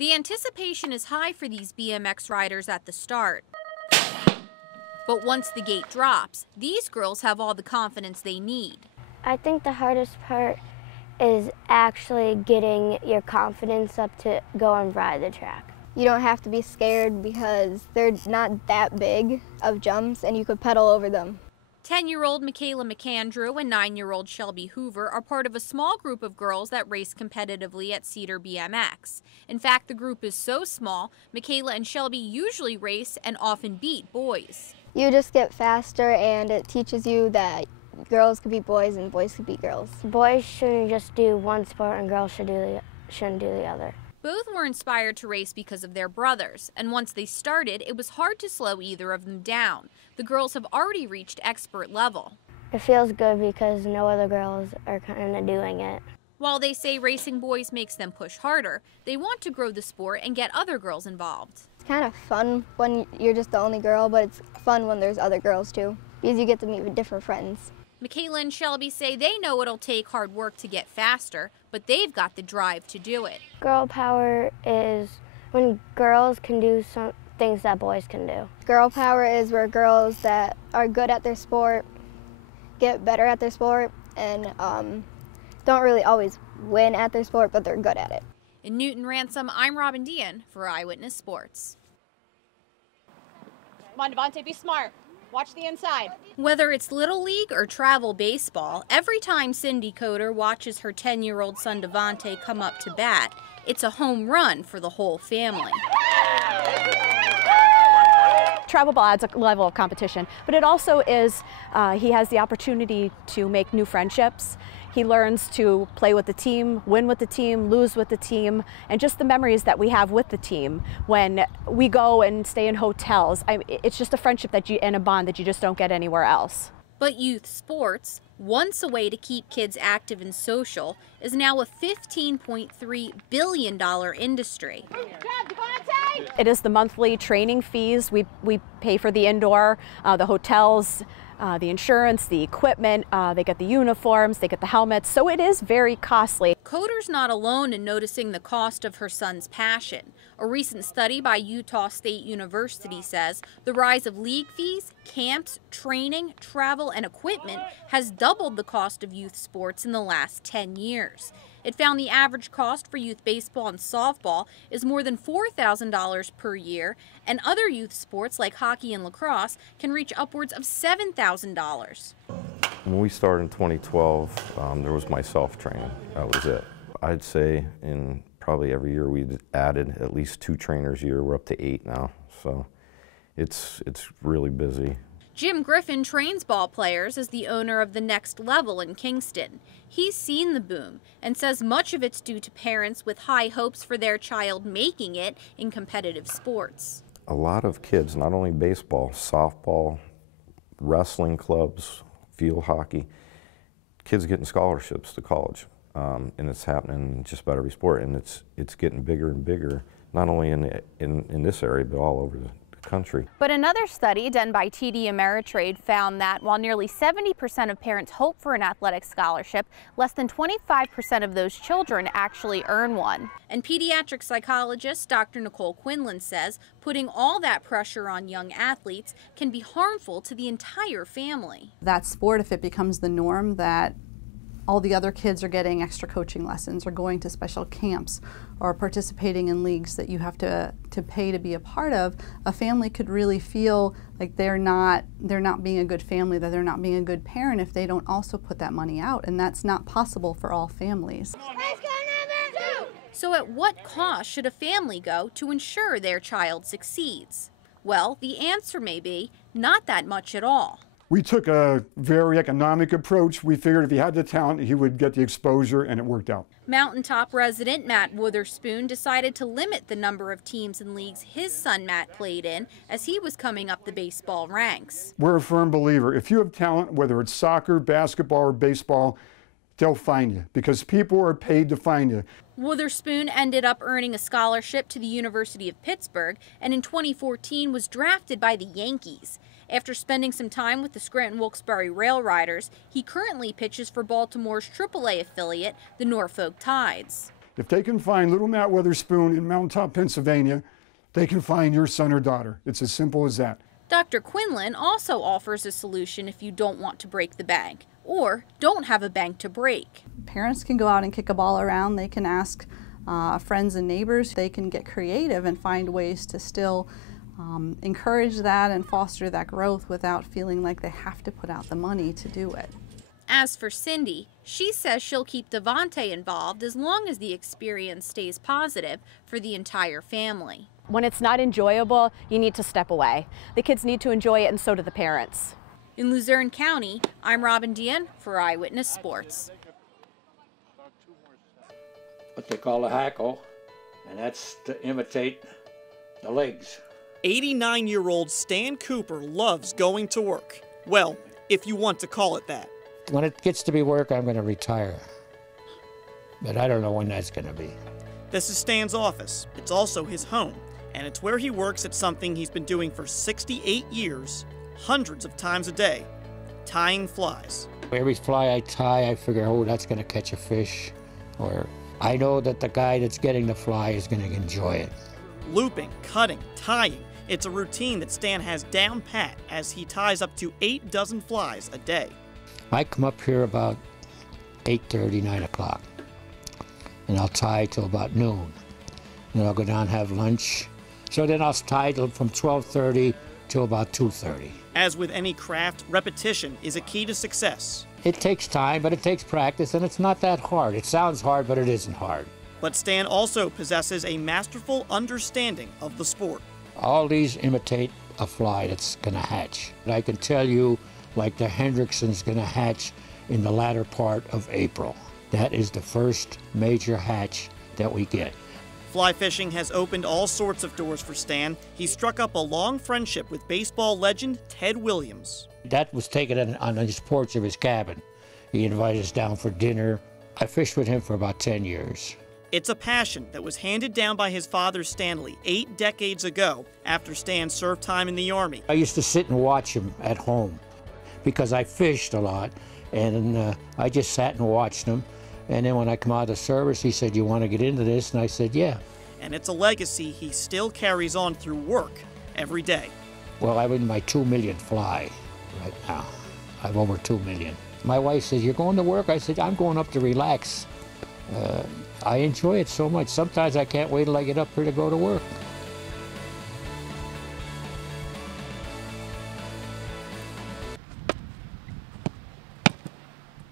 The anticipation is high for these BMX riders at the start. But once the gate drops, these girls have all the confidence they need. I think the hardest part is actually getting your confidence up to go and ride the track. You don't have to be scared because they're not that big of jumps and you could pedal over them. 10-year-old Michaela McAndrew and 9-year-old Shelby Hoover are part of a small group of girls that race competitively at Cedar BMX. In fact, the group is so small, Michaela and Shelby usually race and often beat boys. You just get faster and it teaches you that girls could be boys and boys could be girls. Boys shouldn't just do one sport and girls shouldn't do the other. Both were inspired to race because of their brothers, and once they started, it was hard to slow either of them down. The girls have already reached expert level. It feels good because no other girls are kind of doing it. While they say racing boys makes them push harder, they want to grow the sport and get other girls involved. It's kind of fun when you're just the only girl, but it's fun when there's other girls too, because you get to meet with different friends. Michaela and Shelby say they know it'll take hard work to get faster, but they've got the drive to do it. Girl power is when girls can do some things that boys can do. Girl power is where girls that are good at their sport get better at their sport and don't really always win at their sport, but they're good at it. In Newton Ransom, I'm Robin Dean for Eyewitness Sports. Come on, Devontae, be smart. Watch the inside. Whether it's Little League or travel baseball, every time Cindy Coder watches her 10-year-old son Devontae come up to bat, it's a home run for the whole family. Travel ball adds a level of competition, but it also is, he has the opportunity to make new friendships. He learns to play with the team, win with the team, lose with the team, and just the memories that we have with the team when we go and stay in hotels. It's just a friendship and a bond that you just don't get anywhere else. But youth sports, once a way to keep kids active and social, is now a $15.3 billion industry. It is the monthly training fees. We pay for the indoor, the hotels, the insurance, the equipment, they get the uniforms, they get the helmets, so it is very costly. Coder's not alone in noticing the cost of her son's passion. A recent study by Utah State University says the rise of league fees, camps, training, travel, and equipment has doubled the cost of youth sports in the last 10 years. It found the average cost for youth baseball and softball is more than $4,000 per year, and other youth sports like hockey and lacrosse can reach upwards of $7,000. When we started in 2012, there was myself training. That was it. I'd say in probably every year we added at least 2 trainers a year. We're up to 8 now, so it's really busy. Jim Griffin trains ball players as the owner of the Next Level in Kingston. He's seen the boom and says much of it's due to parents with high hopes for their child making it in competitive sports. A lot of kids, not only baseball, softball, wrestling clubs, field hockey, kids getting scholarships to college. And it's happening in just about every sport, and it's getting bigger and bigger, not only in this area, but all over the country. But another study done by TD Ameritrade found that while nearly 70% of parents hope for an athletic scholarship, less than 25% of those children actually earn one. And pediatric psychologist Dr. Nicole Quinlan says putting all that pressure on young athletes can be harmful to the entire family. That sport, if it becomes the norm that all the other kids are getting extra coaching lessons or going to special camps or participating in leagues that you have to pay to be a part of, a family could really feel like they're not being a good family, that they're not being a good parent if they don't also put that money out, and that's not possible for all families. So at what cost should a family go to ensure their child succeeds? Well, the answer may be not that much at all. We took a very economic approach. We figured if he had the talent, he would get the exposure, and it worked out. Mountaintop resident Matt Witherspoon decided to limit the number of teams and leagues his son Matt played in as he was coming up the baseball ranks. We're a firm believer. If you have talent, whether it's soccer, basketball, or baseball, they'll find you because people are paid to find you. Witherspoon ended up earning a scholarship to the University of Pittsburgh and in 2014 was drafted by the Yankees. After spending some time with the Scranton Wilkes-Barre Rail Riders, he currently pitches for Baltimore's AAA affiliate, the Norfolk Tides. If they can find little Matt Witherspoon in Mountaintop, Pennsylvania, they can find your son or daughter. It's as simple as that. Dr. Quinlan also offers a solution if you don't want to break the bank or don't have a bank to break. Parents can go out and kick a ball around. They can ask friends and neighbors. They can get creative and find ways to still encourage that and foster that growth without feeling like they have to put out the money to do it. As for Cindy, she says she'll keep Devontae involved as long as the experience stays positive for the entire family. When it's not enjoyable, you need to step away. The kids need to enjoy it, and so do the parents. In Luzerne County, I'm Robin Dean for Eyewitness Sports. What they call a hackle, and that's to imitate the legs. 89-year-old Stan Cooper loves going to work. Well, if you want to call it that. When it gets to be work, I'm going to retire. But I don't know when that's going to be. This is Stan's office. It's also his home, and it's where he works at something he's been doing for 68 years, hundreds of times a day, tying flies. Every fly I tie, I figure, oh, that's going to catch a fish. Or I know that the guy that's getting the fly is going to enjoy it. Looping, cutting, tying. It's a routine that Stan has down pat as he ties up to 8 dozen flies a day. I come up here about 8:30, 9 o'clock, and I'll tie till about noon. Then I'll go down and have lunch. So then I'll tie till from 12:30 till about 2:30. As with any craft, repetition is a key to success. It takes time, but it takes practice, and it's not that hard. It sounds hard, but it isn't hard. But Stan also possesses a masterful understanding of the sport. All these imitate a fly that's going to hatch. I can tell you, like the Hendrickson's going to hatch in the latter part of April. That is the first major hatch that we get. Fly fishing has opened all sorts of doors for Stan. He struck up a long friendship with baseball legend Ted Williams. That was taken on his porch of his cabin. He invited us down for dinner. I fished with him for about 10 years. It's a passion that was handed down by his father Stanley 8 decades ago after Stan served time in the Army. I used to sit and watch him at home because I fished a lot, and I just sat and watched him. And then when I come out of the service, he said, "You want to get into this?" And I said, "Yeah." And it's a legacy he still carries on through work every day. Well, I'm in my 2 million fly right now. I've over 2 million. My wife says, "You're going to work?" I said, "I'm going up to relax." I enjoy it so much. Sometimes I can't wait till I get up here to go to work.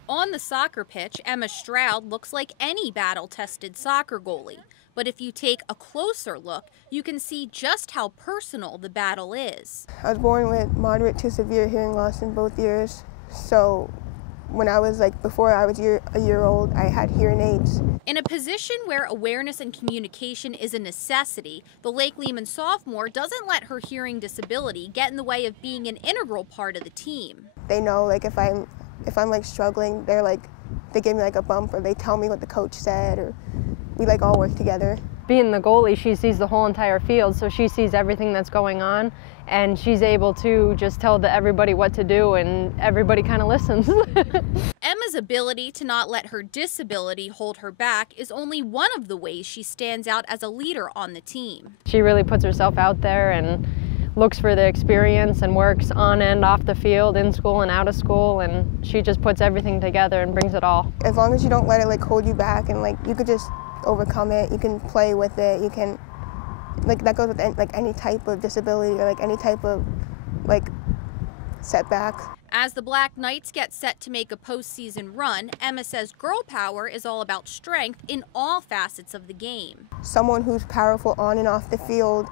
On the soccer pitch, Emma Stroud looks like any battle-tested soccer goalie. But if you take a closer look, you can see just how personal the battle is. I was born with moderate to severe hearing loss in both ears. So when I was before I was a year old, I had hearing aids. In a position where awareness and communication is a necessity, the Lake Lehman sophomore doesn't let her hearing disability get in the way of being an integral part of the team. They know if I'm struggling, they give me a bump, or they tell me what the coach said, or we all work together. Being the goalie, she sees the whole entire field, so she sees everything that's going on, and she's able to just tell everybody what to do, and everybody kind of listens. Emma's ability to not let her disability hold her back is only one of the ways she stands out as a leader on the team. She really puts herself out there and looks for the experience and works on and off the field, in school and out of school, and she just puts everything together and brings it all. As long as you don't let it hold you back, and you could just overcome it, you can play with it, you can, that goes with any type of disability or any type of setback. As the Black Knights get set to make a postseason run, Emma says girl power is all about strength in all facets of the game. Someone who's powerful on and off the field,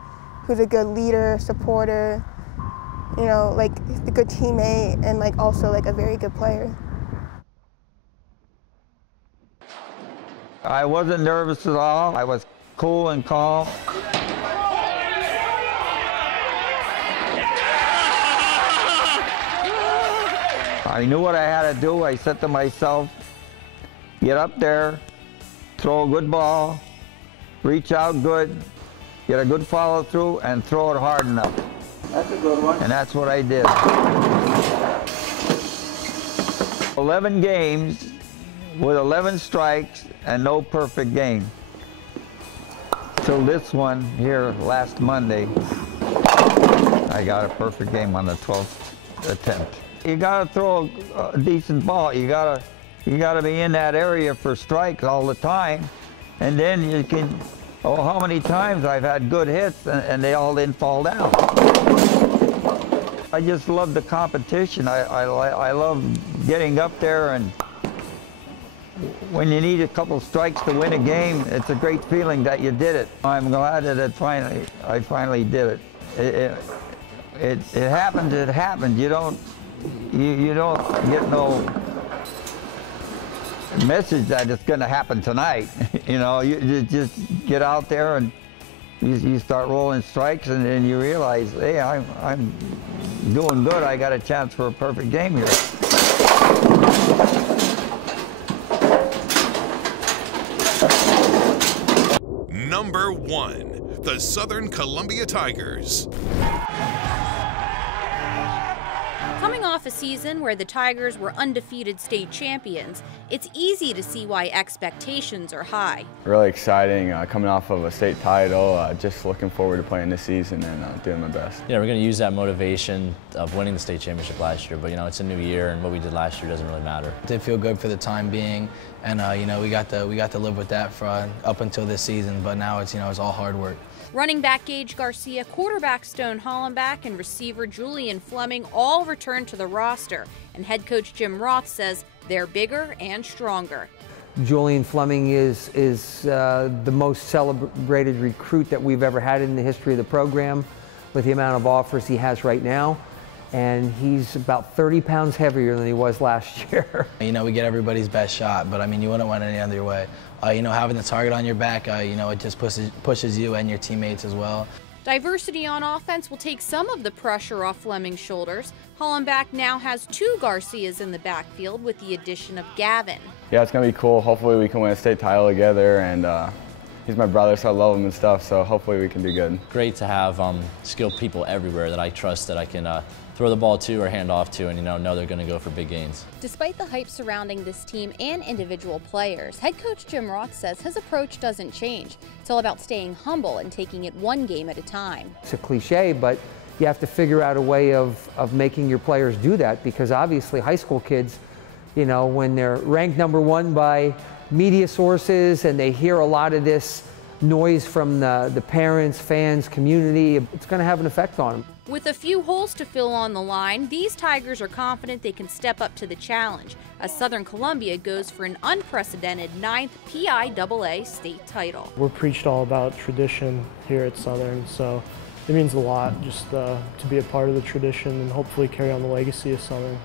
who's a good leader, supporter, a good teammate, and also a very good player. I wasn't nervous at all. I was cool and calm. I knew what I had to do. I said to myself, get up there, throw a good ball, reach out good, get a good follow through, and throw it hard enough. That's a good one. And that's what I did. 11 games, with 11 strikes and no perfect game. So this one here last Monday, I got a perfect game on the 12th attempt. You gotta throw a decent ball. You gotta be in that area for strikes all the time, and then you can. Oh, how many times I've had good hits and they all didn't fall down. I just love the competition. I love getting up there, and when you need a couple strikes to win a game, it's a great feeling that you did it. I'm glad that I finally did it. It happened. It happened. You don't get no message that it's going to happen tonight. You know, you just get out there and you start rolling strikes, and then you realize, hey, I'm doing good. I got a chance for a perfect game here. Number 1, the Southern Columbia Tigers. Coming off a season where the Tigers were undefeated state champions, it's easy to see why expectations are high. Really exciting, coming off of a state title, just looking forward to playing this season and doing my best. Yeah, we're going to use that motivation of winning the state championship last year, but you know, it's a new year and what we did last year doesn't really matter. It did feel good for the time being, and you know, we got to live with that for up until this season, but now it's, you know, it's all hard work. Running back Gage Garcia, quarterback Stone Hollenbach, and receiver Julian Fleming all returned to the roster, and head coach Jim Roth says they're bigger and stronger. Julian Fleming is the most celebrated recruit that we've ever had in the history of the program, with the amount of offers he has right now. And he's about 30 pounds heavier than he was last year. You know, we get everybody's best shot, but I mean, you wouldn't want any other way. You know, having the target on your back, you know, it just pushes you and your teammates as well. Diversity on offense will take some of the pressure off Fleming's shoulders. Hollenbach now has 2 Garcias in the backfield with the addition of Gavin. Yeah, it's going to be cool. Hopefully we can win a state title together, and he's my brother, so I love him and stuff, so hopefully we can do good. Great to have skilled people everywhere that I trust that I can throw the ball to or hand off to, and you know they're going to go for big gains. Despite the hype surrounding this team and individual players, head coach Jim Roth says his approach doesn't change. It's all about staying humble and taking it one game at a time. It's a cliche, but you have to figure out a way of making your players do that, because obviously high school kids, you know, when they're ranked #1 by media sources and they hear a lot of this noise from the parents, fans, community, it's going to have an effect on them. With a few holes to fill on the line, these Tigers are confident they can step up to the challenge as Southern Columbia goes for an unprecedented 9th PIAA state title. We're preached all about tradition here at Southern, so it means a lot just to be a part of the tradition and hopefully carry on the legacy of Southern.